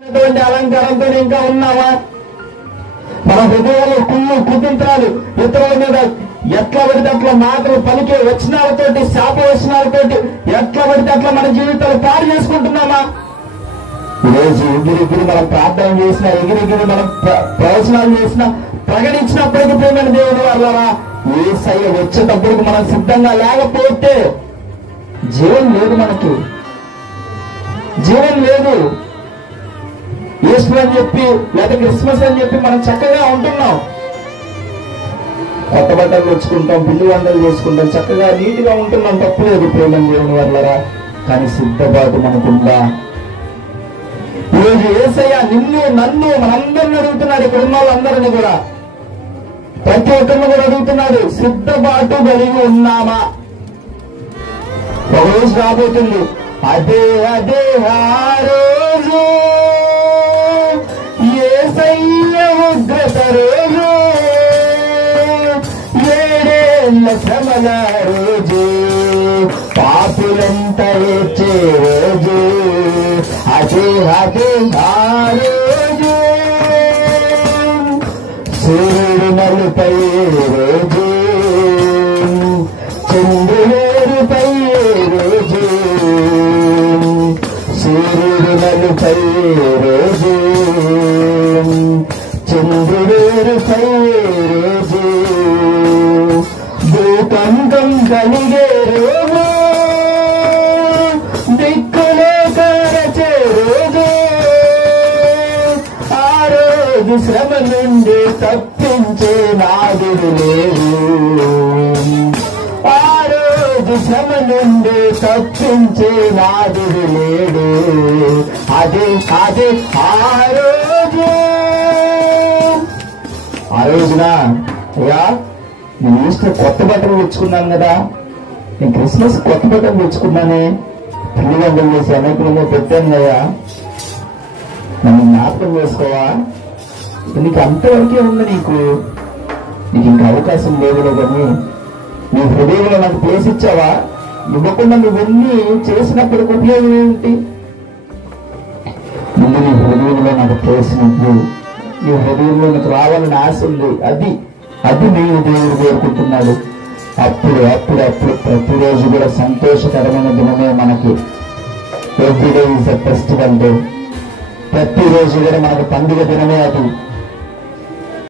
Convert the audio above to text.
అలంకారంతో ఇంకా ఉన్నావా? మన హృదయాలు కుళ్ళు కుతంత్రాలు ఇతరుల మీద ఎట్లా పడితే అట్లా మాటలు పలికే వచనాలతోటి శాప వచనాలతోటి ఎట్లా పడితే అట్లా మన జీవితాలు పాడు చేసుకుంటున్నామా? ఈరోజు ఎగిరిగిరి మనం ప్రార్థన చేసినా, ఎగిరిగిరి మనం ప్రవచనాలు చేసినా, ప్రకటించినప్పటికీ ప్రేమైన దేవుని వల్లరా యేసయ్య వచ్చేటప్పటికి మనం సిద్ధంగా లేకపోతే జీవం లేదు, మనకి జీవం లేదు. ఈస్టర్ అని చెప్పి లేదా క్రిస్మస్ అని చెప్పి మనం చక్కగా ఉంటున్నాం, కొత్త బట్టలు తెచ్చుకుంటాం, పిండి వంటలు చేసుకుంటాం, చక్కగా నీట్గా ఉంటున్నాం, తప్పులేదు ప్రేమ దేవుని వల్లరా. కానీ సిద్ధపాటు మనకుందా? ఈరోజు యేసయ్య నిన్ను నన్ను మనందరిని అడుగుతున్నాడు, ఇక్కడ ఉన్న వాళ్ళందరినీ కూడా, ప్రతి ఒక్కరిని కూడా అడుగుతున్నాడు, సిద్ధపాటు కలిగి ఉన్నామా? ఒక రోజు రాబోతుంది, అదే అదే ఆ రోజు యేసయ్య ఉగ్రత రోజు, ఏడేళ్ల శ్రమల రోజు, పాపులంతా ఏడ్చే రోజు, అదే అదే ఆ రోజు, సూర్యుడు నలుపై రోజు, చంద్రుడుపై రోజు, సూర్యుడు నలుపై రోజు, చంద్రుడుపై రోజు, భూకంపం కలిగే రోజు, దిక్కులే కరచే రోజు, ఆ రోజు శ్రమ నుండి తప్పించే నాదుడు లేడు, ఆ రోజు శ్రమ నుండి తప్పించే నాదుడు లేడు, అదే అదే ఆ రోజు. ఆ రోజున అయ్యా నేను ఈస్టర్ కొత్త బట్టలు తెచ్చుకున్నాను కదా, నేను క్రిస్మస్ కొత్త బట్టలు తెచ్చుకున్నానే, పిండి వంటలు చేసి అనేకులంగా పెట్టాను కదా, నన్ను జ్ఞాపకం చేసుకోవా? నీకు అంతవరకే ఉంది, నీకు ఇంకా అవకాశం లేదు కానీ నీ హృదయంలో నాకు ప్లేస్ ఇచ్చావా? ఇవ్వకుండా నువ్వన్నీ చేసినప్పటికి ఉపయోగం ఏమిటి? ముందు నీ హృదయంలో నాకు ప్లేస్ నువ్వు, నీ హృదయంలో నాకు రావాలని ఆశ ఉంది, అది అది నేను దేవుడు కోరుకుంటున్నాడు. అప్పుడు అప్పుడు అప్పుడు ప్రతిరోజు కూడా సంతోషకరమైన దినమే మనకి. Everyday is a festival day. ప్రతిరోజు కూడా మనకు పండుగ దినమే అది.